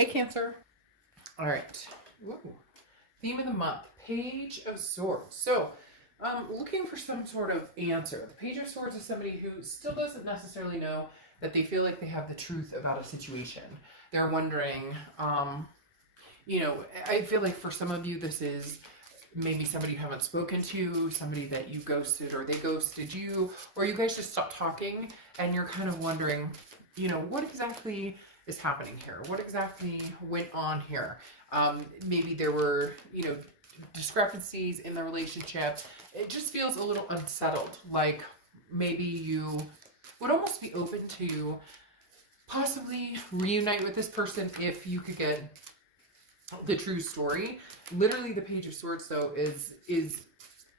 Hey, Cancer. All right. Whoa. Theme of the month, Page of Swords. So, looking for some sort of answer. The Page of Swords is somebody who still doesn't necessarily know that they feel like they have the truth about a situation. They're wondering, I feel like for some of you, this is maybe somebody you haven't spoken to, somebody that you ghosted or they ghosted you, or you guys just stopped talking and you're kind of wondering, what exactly is happening here? What exactly went on here? Maybe there were, discrepancies in the relationship. It just feels a little unsettled. Like maybe you would almost be open to possibly reunite with this person if you could get the true story. Literally, the Page of Swords, though, is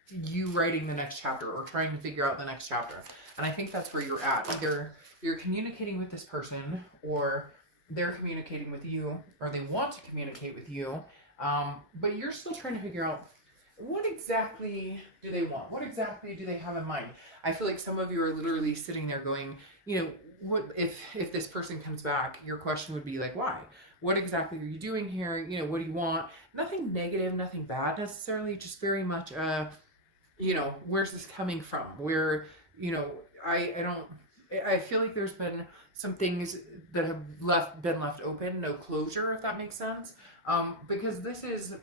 you writing the next chapter or trying to figure out the next chapter. And I think that's where you're at. Either you're communicating with this person, or they're communicating with you, or they want to communicate with you, but you're still trying to figure out what exactly do they want? What exactly do they have in mind? I feel like some of you are literally sitting there going, what if this person comes back, your question would be like, why? What exactly are you doing here? What do you want? Nothing negative, nothing bad necessarily, just very much, where's this coming from? Where, I feel like there's been some things that have been left open, no closure, if that makes sense. Because this is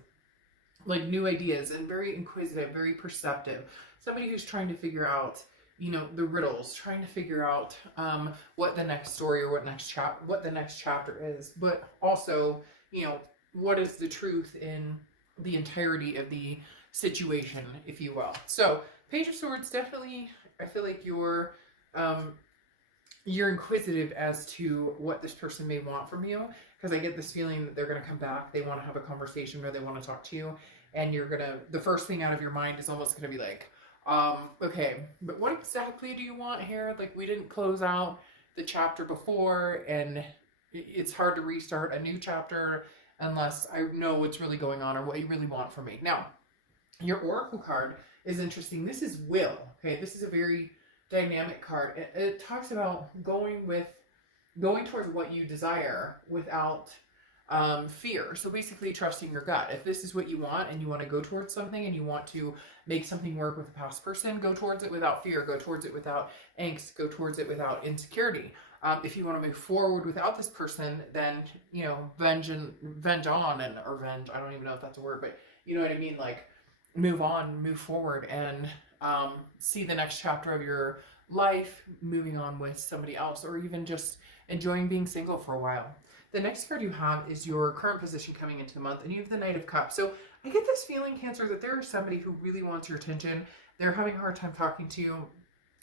like new ideas and very inquisitive, very perceptive. Somebody who's trying to figure out, the riddles, trying to figure out what the next story or what the next chapter is, but also, what is the truth in the entirety of the situation, if you will. So, Page of Swords, definitely, I feel like you're inquisitive as to what this person may want from you, because I get this feeling that they're going to come back, they want to have a conversation, or they want to talk to you, and the first thing out of your mind is almost going to be like, okay, but what exactly do you want here? Like, we didn't close out the chapter before, and it's hard to restart a new chapter unless I know what's really going on or what you really want from me. Now, your Oracle card is interesting. This is Will, okay? This is a very dynamic card. It talks about going towards what you desire without fear. So basically trusting your gut. If this is what you want and you want to go towards something and you want to make something work with a past person, go towards it without fear, go towards it without angst, go towards it without insecurity. If you want to move forward without this person, then, venge on, I don't even know if that's a word, but you know what I mean? Like, move on, move forward, and see the next chapter of your life moving on with somebody else, or even just enjoying being single for a while. The next card you have is your current position coming into the month, and you have the Knight of Cups. So I get this feeling, Cancer, that there is somebody who really wants your attention. They're having a hard time talking to you,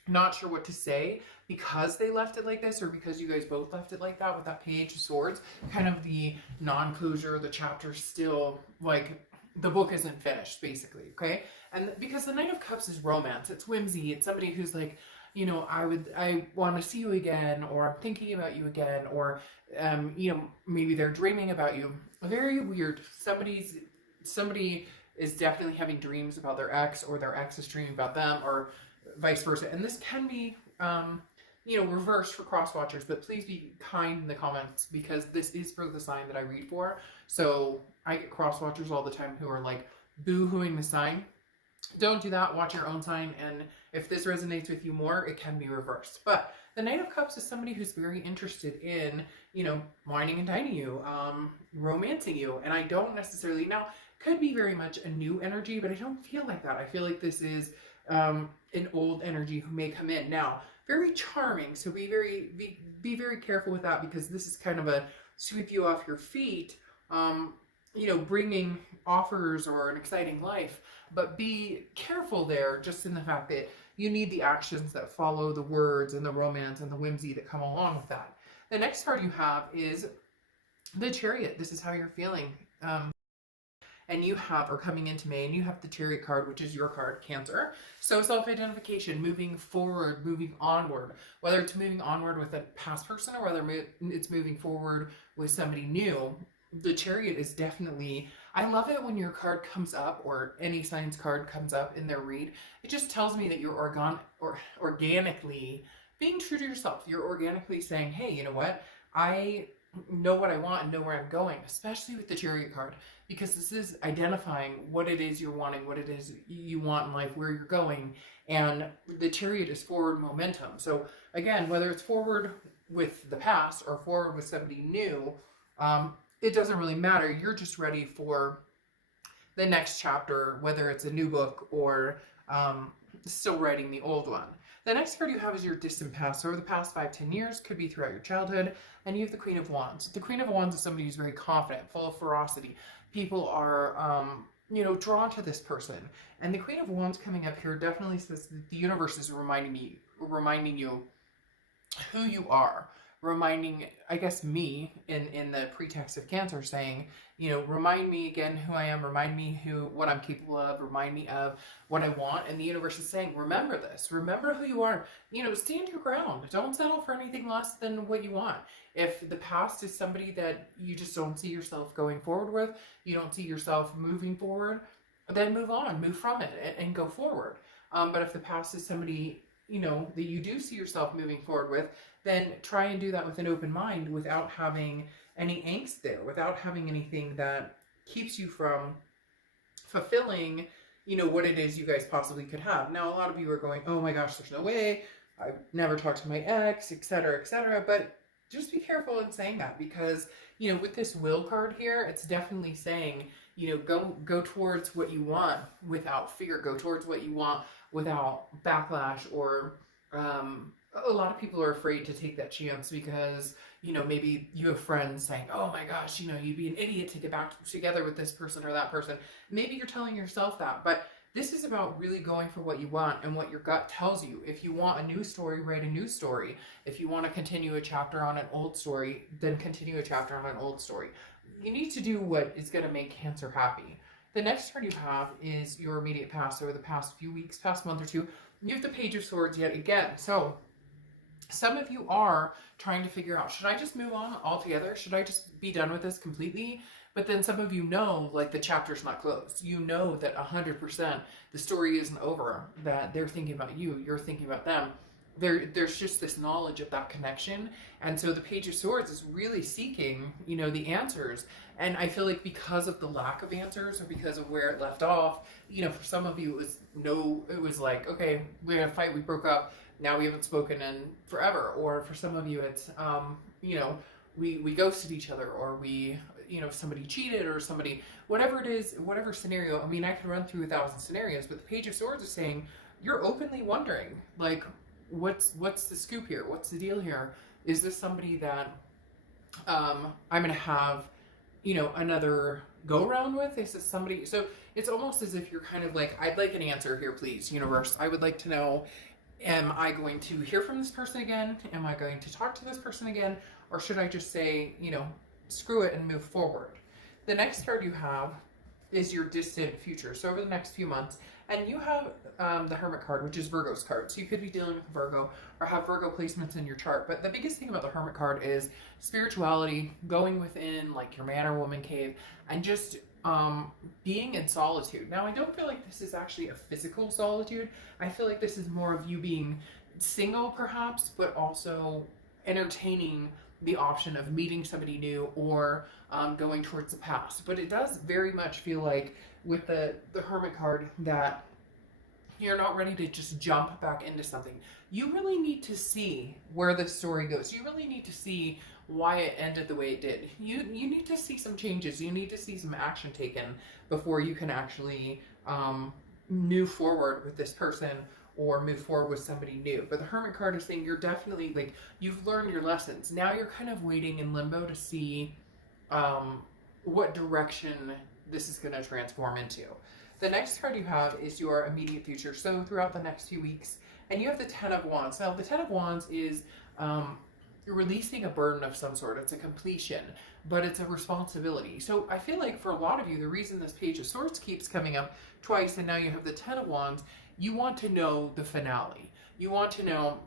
not sure what to say because they left it like this, or because you guys both left it like that with that Page of Swords. Kind of the non-closure, the chapter still, like, the book isn't finished, basically, okay? And because the Knight of Cups is romance, it's whimsy, it's somebody who's like, I want to see you again, or I'm thinking about you again, or, maybe they're dreaming about you. Very weird. Somebody is definitely having dreams about their ex, or their ex is dreaming about them, or vice versa. And this can be, reversed for cross watchers, but please be kind in the comments, because this is for the sign that I read for. So I get cross watchers all the time who are like boo-hooing the sign. Don't do that. Watch your own sign, and if this resonates with you more, it can be reversed. But the Knight of Cups is somebody who's very interested in, whining and dining you, romancing you, and I don't necessarily, now, could be very much a new energy, but I don't feel like that. I feel like this is an old energy who may come in. Now, very charming, so be very careful with that, because this is kind of a sweep you off your feet, bringing offers or an exciting life, but be careful there, just in the fact that you need the actions that follow the words and the romance and the whimsy that come along with that. The next card you have is the Chariot. This is how you're feeling. And you have, or coming into May, and you have the Chariot card, which is your card, Cancer. So self-identification, moving forward, moving onward, whether it's moving onward with a past person or whether it's moving forward with somebody new. The Chariot is definitely, I love it when your card comes up, or any sign's card comes up in their read. It just tells me that you're organically being true to yourself. You're organically saying, hey, you know what? I know what I want and know where I'm going, especially with the Chariot card, because this is identifying what it is you're wanting, what it is you want in life, where you're going. And the Chariot is forward momentum. So again, whether it's forward with the past or forward with somebody new, it doesn't really matter. You're just ready for the next chapter, whether it's a new book or still writing the old one. The next card you have is your distant past. So over the past 5-10 years, could be throughout your childhood. And you have the Queen of Wands. The Queen of Wands is somebody who's very confident, full of ferocity. People are, drawn to this person. And the Queen of Wands coming up here definitely says that the universe is reminding you who you are. Reminding, I guess, me in the pretext of Cancer, saying, remind me again who I am, remind me what I'm capable of, remind me of what I want. And the universe is saying, remember this, remember who you are, stand your ground. Don't settle for anything less than what you want. If the past is somebody that you just don't see yourself going forward with, you don't see yourself moving forward, then move on, move from it and go forward. But if the past is somebody, that you do see yourself moving forward with, then try and do that with an open mind without having any angst there, without having anything that keeps you from fulfilling, what it is you guys possibly could have. Now, a lot of you are going, oh my gosh, there's no way. I've never talked to my ex, etc., etc. But just be careful in saying that, because, with this will card here, it's definitely saying, go towards what you want without fear. Go towards what you want without backlash, or a lot of people are afraid to take that chance because, maybe you have friends saying, oh my gosh, you'd be an idiot to get back together with this person or that person. Maybe you're telling yourself that, but this is about really going for what you want and what your gut tells you. If you want a new story, write a new story. If you want to continue a chapter on an old story, then continue a chapter on an old story. You need to do what is going to make Cancer happy. The next card you have is your immediate past. Over the past few weeks, past month or two, you have the Page of Swords yet again. So some of you are trying to figure out, should I just move on altogether? Should I just be done with this completely? But then some of you know, like, the chapter's not closed. You know that 100% the story isn't over, that they're thinking about you, you're thinking about them. There's just this knowledge of that connection. And so the Page of Swords is really seeking, the answers. And I feel like because of the lack of answers, or because of where it left off, for some of you it was like, okay, we had a fight, we broke up, now we haven't spoken in forever. Or for some of you it's, we ghosted each other, or we, somebody cheated, or somebody, whatever it is, whatever scenario. I mean, I could run through 1,000 scenarios, but the Page of Swords is saying, you're openly wondering, like, what's the scoop here? What's the deal here? Is this somebody that I'm going to have, another go around with? Is this somebody? So it's almost as if you're kind of like, I'd like an answer here, please, universe. I would like to know, am I going to hear from this person again? Am I going to talk to this person again? Or should I just say, screw it and move forward? The next card you have is your distant future. So over the next few months, and you have the Hermit card, which is Virgo's card. So you could be dealing with Virgo or have Virgo placements in your chart. But the biggest thing about the Hermit card is spirituality, going within, like, your man or woman cave, and just being in solitude. Now, I don't feel like this is actually a physical solitude. I feel like this is more of you being single, perhaps, but also entertaining the option of meeting somebody new, or going towards the past. But it does very much feel like, with the Hermit card, that you're not ready to just jump back into something. You really need to see where the story goes. You really need to see why it ended the way it did. You need to see some changes. You need to see some action taken before you can actually move forward with this person, or move forward with somebody new. But the Hermit card is saying you're definitely, like, you've learned your lessons. Now you're kind of waiting in limbo to see what direction this is going to transform into. The next card you have is your immediate future. So throughout the next few weeks, and you have the Ten of Wands. Now the Ten of Wands is you're releasing a burden of some sort. It's a completion, but it's a responsibility. So I feel like for a lot of you, the reason this Page of Swords keeps coming up twice, and now you have the Ten of Wands, you want to know the finale. You want to know,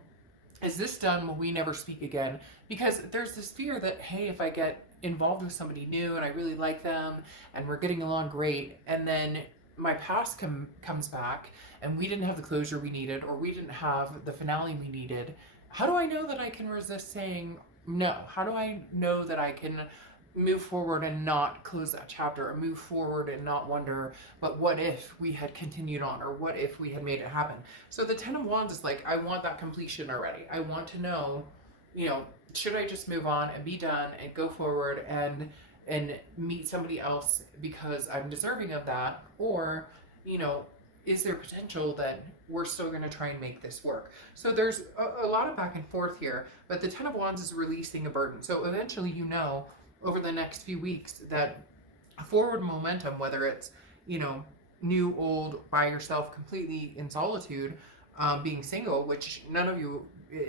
is this done? Will we never speak again? Because there's this fear that, hey, if I get involved with somebody new and I really like them and we're getting along great, and then my past comes back and we didn't have the closure we needed, or we didn't have the finale we needed, how do I know that I can resist saying, know? How do I know that I can move forward and not close that chapter, or move forward and not wonder, but what if we had continued on, or what if we had made it happen? So the Ten of Wands is like, I want that completion already. I want to know, you know, should I just move on and be done and go forward and meet somebody else because I'm deserving of that? Or, you know, is there potential that we're still going to try and make this work? So there's a lot of back and forth here, but the Ten of Wands is releasing a burden. So eventually, you know, over the next few weeks, that forward momentum, whether it's, you know, new, old, by yourself, completely in solitude, being single, which none of you,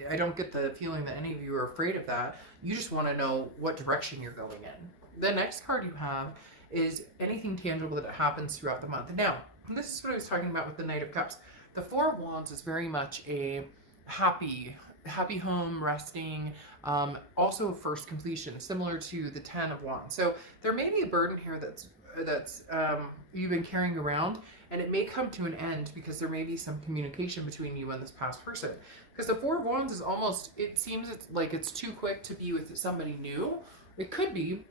I don't get the feeling that any of you are afraid of that. You just want to know what direction you're going in. The next card you have is anything tangible that happens throughout the month. Now, this is what I was talking about with the Knight of Cups. The Four of Wands is very much a happy home, resting, also a first completion, similar to the Ten of Wands. So there may be a burden here that's you've been carrying around, and it may come to an end because there may be some communication between you and this past person. Because the Four of Wands is almost, it seems it's like it's too quick to be with somebody new. It could be.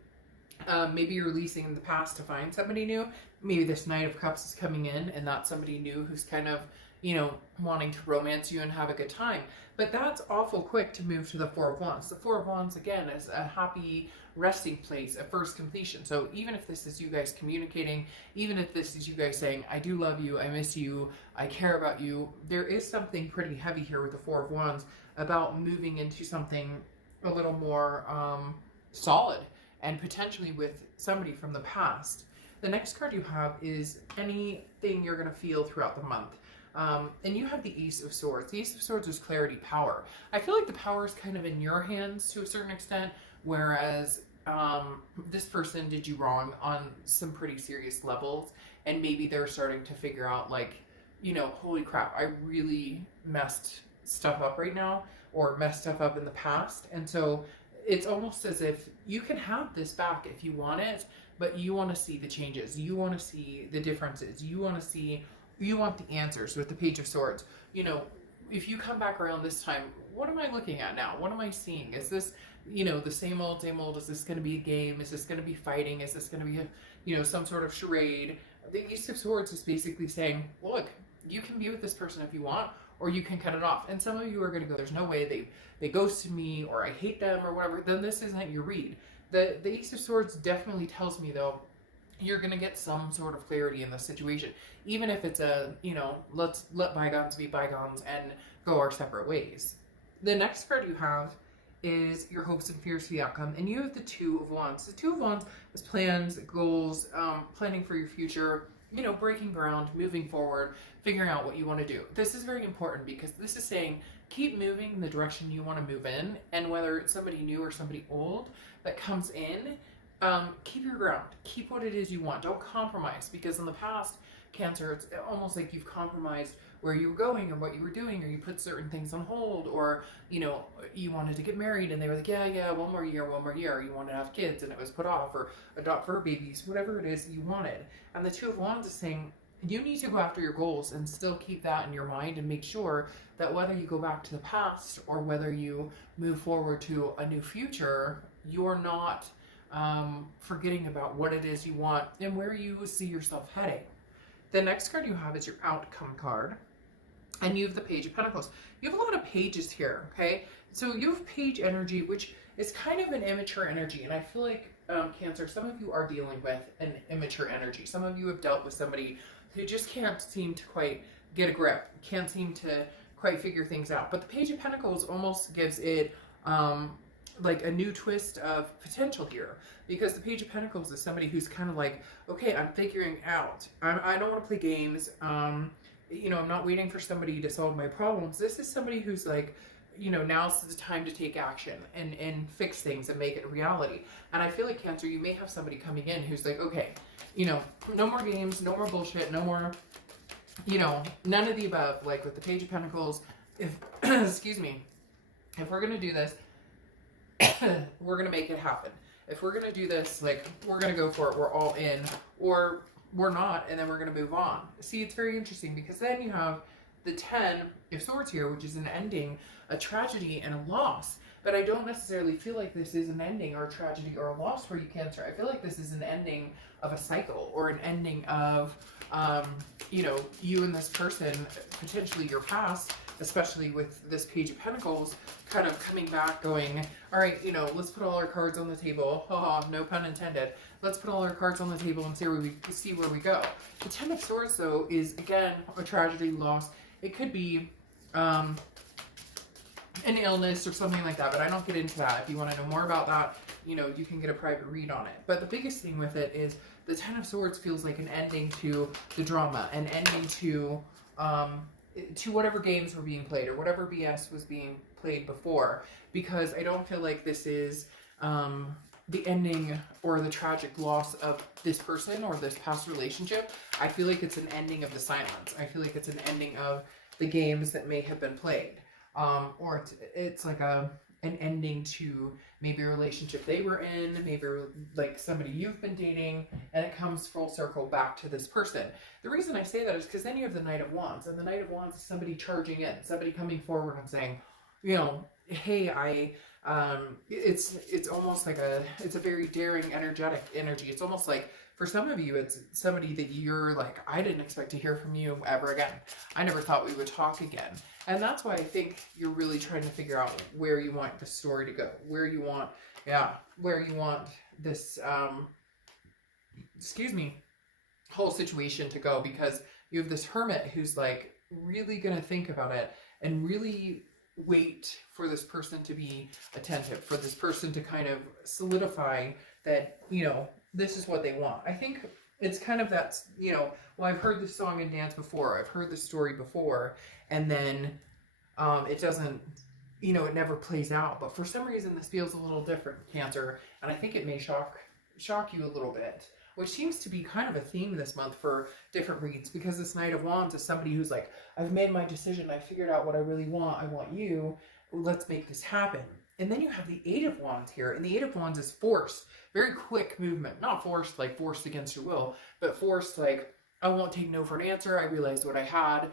Maybe you're releasing in the past to find somebody new. Maybe this Knight of Cups is coming in and that's somebody new who's kind of, you know, wanting to romance you and have a good time. But that's awful quick to move to the Four of Wands. The Four of Wands, again, is a happy resting place, a first completion. So even if this is you guys communicating, even if this is you guys saying, I do love you, I miss you, I care about you, there is something pretty heavy here with the Four of Wands about moving into something a little more solid, and potentially with somebody from the past. The next card you have is anything you're going to feel throughout the month. And you have the Ace of Swords. The Ace of Swords is clarity, power. I feel like the power is kind of in your hands to a certain extent, whereas this person did you wrong on some pretty serious levels, and maybe they're starting to figure out, like, you know, holy crap, I really messed stuff up right now, or messed stuff up in the past. And so it's almost as if you can have this back if you want it, but you want to see the changes. You want to see the differences. You want the answers with the Page of Swords. You know, if you come back around this time, what am I looking at now? What am I seeing? Is this, you know, the same old, same old? Is this going to be a game? Is this going to be fighting? Is this going to be, you know, some sort of charade? The Ace of Swords is basically saying, look, you can be with this person if you want, or you can cut it off. And some of you are going to go, there's no way, they ghosted me, or I hate them, or whatever. Then this isn't your read. The Ace of Swords definitely tells me, though, you're going to get some sort of clarity in this situation. Even if it's a, you know, let's let bygones be bygones and go our separate ways. The next card you have is your hopes and fears for the outcome. And you have the Two of Wands. The Two of Wands is plans, goals, planning for your future, you know, breaking ground, moving forward, figuring out what you want to do. This is very important because this is saying keep moving in the direction you want to move in, and whether it's somebody new or somebody old that comes in, keep your ground. Keep what it is you want. Don't compromise, because in the past, Cancer, it's almost like you've compromised where you were going or what you were doing, or you put certain things on hold, or, you know, you wanted to get married and they were like, yeah, one more year, or you wanted to have kids and it was put off, or adopt fur babies, whatever it is you wanted. And the Two of Wands is saying you need to go after your goals and still keep that in your mind, and make sure that whether you go back to the past or whether you move forward to a new future, you're not forgetting about what it is you want and where you see yourself heading. The next card you have is your outcome card, and you have the Page of Pentacles. You have a lot of pages here, okay? So you have page energy, which is kind of an immature energy, and I feel like, Cancer, some of you are dealing with an immature energy. Some of you have dealt with somebody who just can't seem to quite get a grip, can't seem to quite figure things out. But the Page of Pentacles almost gives it like a new twist of potential here, because the Page of Pentacles is somebody who's kind of like, okay, I'm figuring out. I don't want to play games. You know, I'm not waiting for somebody to solve my problems. This is somebody who's like, you know, now's the time to take action and fix things and make it a reality. And I feel like, Cancer, you may have somebody coming in who's like, okay, you know, no more games, no more bullshit, no more, you know, none of the above. Like with the Page of Pentacles, if, excuse me, if we're going to do this, we're going to make it happen. If we're going to do this, like, we're going to go for it, we're all in, or we're not, and then we're going to move on. See, it's very interesting, because then you have the Ten of Swords here, which is an ending, a tragedy, and a loss. But I don't necessarily feel like this is an ending or a tragedy or a loss for you, Cancer. I feel like this is an ending of a cycle, or an ending of, you know, you and this person, potentially your past, especially with this Page of Pentacles, kind of coming back going, all right, you know, let's put all our cards on the table. No pun intended. Let's put all our cards on the table and see where we go. The Ten of Swords, though, is, again, a tragedy, loss. It could be an illness or something like that, but I don't get into that. If you want to know more about that, you know, you can get a private read on it. But the biggest thing with it is the Ten of Swords feels like an ending to the drama, an ending to whatever games were being played or whatever BS was being played before, because I don't feel like this is the ending or the tragic loss of this person or this past relationship. I feel like it's an ending of the silence. I feel like it's an ending of the games that may have been played. Or it's like an ending to maybe a relationship they were in, maybe like somebody you've been dating, and it comes full circle back to this person. The reason I say that is because then you have the Knight of Wands, and the Knight of Wands is somebody charging in, somebody coming forward and saying, you know, hey, it's almost like it's a very daring, energetic energy. It's almost like, for some of you, it's somebody that you're like, I didn't expect to hear from you ever again. I never thought we would talk again. And that's why I think you're really trying to figure out where you want the story to go, where you want this, whole situation to go, because you have this Hermit who's like really going to think about it and really wait for this person to be attentive, for this person to kind of solidify that, you know, this is what they want. I think it's kind of that, you know, well, I've heard this song and dance before, I've heard this story before, and then it doesn't, you know, it never plays out. But for some reason, this feels a little different, Cancer, and I think it may shock you a little bit, which seems to be kind of a theme this month for different reads, because this Knight of Wands is somebody who's like, I've made my decision, I figured out what I really want, I want you, let's make this happen. And then you have the Eight of Wands here, and the Eight of Wands is forced, very quick movement, not forced like forced against your will, but forced like, I won't take no for an answer, I realized what I had,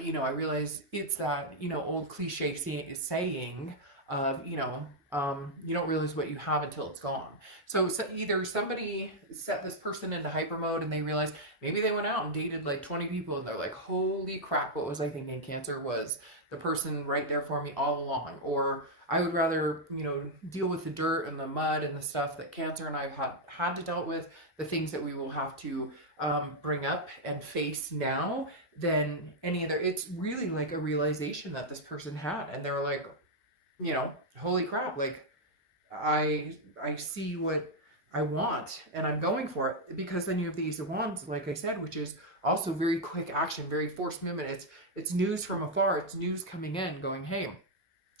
you know, I realize it's that, you know, old cliche saying of, you know, you don't realize what you have until it's gone. So either somebody set this person into hyper mode and they realize, maybe they went out and dated like 20 people and they're like, holy crap, what was I thinking? Cancer was the person right there for me all along. Or I would rather, you know, deal with the dirt and the mud and the stuff that Cancer and I have had to dealt with, the things that we will have to bring up and face now, than any other. It's really like a realization that this person had, and they're like, you know, holy crap, like I see what I want and I'm going for it. Because then you have the Ace of Wands, like I said, which is also very quick action, very forced movement. It's news from afar, it's news coming in going, hey.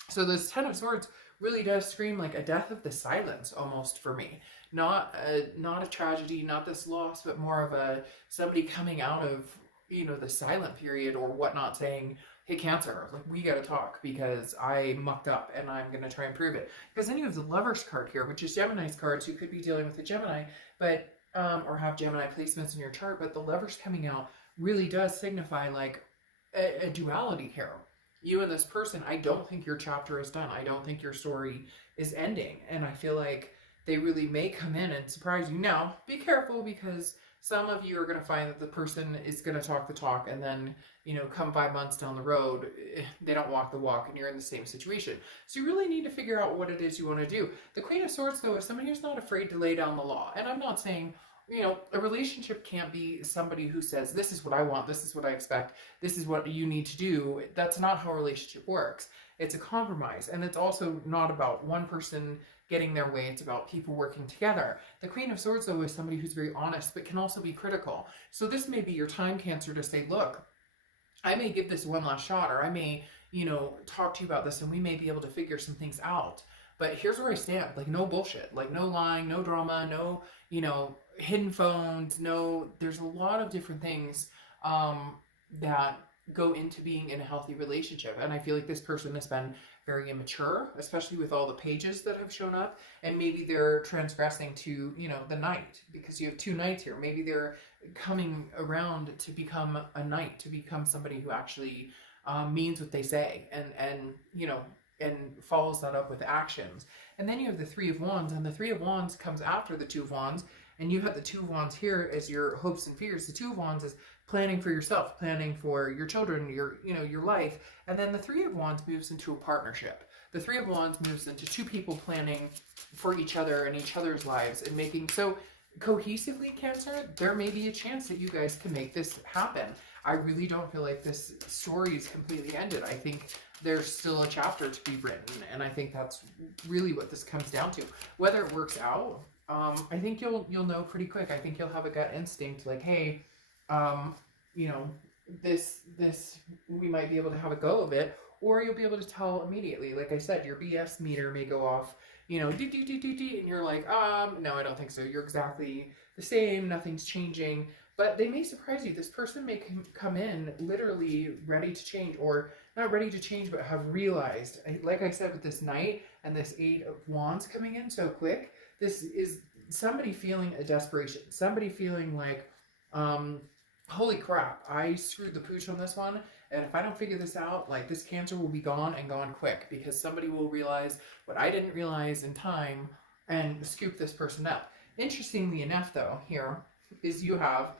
So this Ten of Swords really does scream like a death of the silence almost for me. Not a tragedy, not this loss, but more of somebody coming out of, you know, the silent period or whatnot, saying, hey, Cancer, like, we got to talk because I mucked up and I'm going to try and prove it. Because then you have the Lover's card here, which is Gemini's card. So you could be dealing with a Gemini, but, or have Gemini placements in your chart. But the Lover's coming out really does signify like a duality here. You and this person, I don't think your chapter is done. I don't think your story is ending. And I feel like they really may come in and surprise you. Now, be careful, because some of you are going to find that the person is going to talk the talk, and then, you know, come 5 months down the road, they don't walk the walk and you're in the same situation. So you really need to figure out what it is you want to do. The Queen of Swords, though, is somebody who's not afraid to lay down the law. And I'm not saying, you know, a relationship can't be somebody who says, this is what I want, this is what I expect, this is what you need to do. That's not how a relationship works. It's a compromise. And it's also not about one person getting their way. It's about people working together. The Queen of Swords, though, is somebody who's very honest, but can also be critical. So this may be your time, Cancer, to say, look, I may give this one last shot, or I may, you know, talk to you about this and we may be able to figure some things out. But here's where I stand. Like, no bullshit. Like, no lying, no drama, no, you know, hidden phones, no, there's a lot of different things that go into being in a healthy relationship. And I feel like this person has been very immature, especially with all the pages that have shown up. And maybe they're transgressing to, you know, the Knight, because you have two Knights here. Maybe they're coming around to become a Knight, to become somebody who actually means what they say, and you know, and follows that up with actions. And then you have the Three of Wands, and the Three of Wands comes after the Two of Wands, and you have the Two of Wands here as your hopes and fears. The Two of Wands is planning for yourself, planning for your children, your life. And then the Three of Wands moves into a partnership. The Three of Wands moves into two people planning for each other and each other's lives and making so cohesively, Cancer. There may be a chance that you guys can make this happen. I really don't feel like this story is completely ended. I think there's still a chapter to be written, and I think that's really what this comes down to. Whether it works out, I think you'll know pretty quick. I think you'll have a gut instinct like, hey, you know, this we might be able to have a go of it, or you'll be able to tell immediately. Like I said, your BS meter may go off, you know, and you're like, no, I don't think so. You're exactly the same. Nothing's changing. But they may surprise you. This person may come in literally ready to change, or not ready to change, but have realized, like I said, with this Knight and this Eight of Wands coming in so quick, this is somebody feeling a desperation. Somebody feeling like, holy crap, I screwed the pooch on this one. And if I don't figure this out, like, this Cancer will be gone and gone quick, because somebody will realize what I didn't realize in time and scoop this person up. Interestingly enough, though, here is you have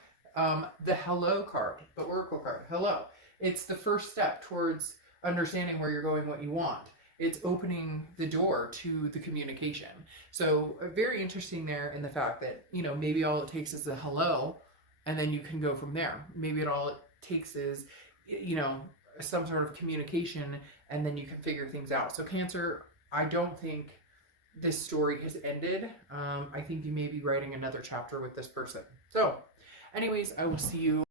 the Hello card, the Oracle card. Hello. It's the first step towards understanding where you're going, what you want. It's opening the door to the communication. So very interesting there in the fact that, you know, maybe all it takes is a hello, and then you can go from there. Maybe all it takes is, you know, some sort of communication, and then you can figure things out. So Cancer, I don't think this story has ended. I think you may be writing another chapter with this person. So anyways, I will see you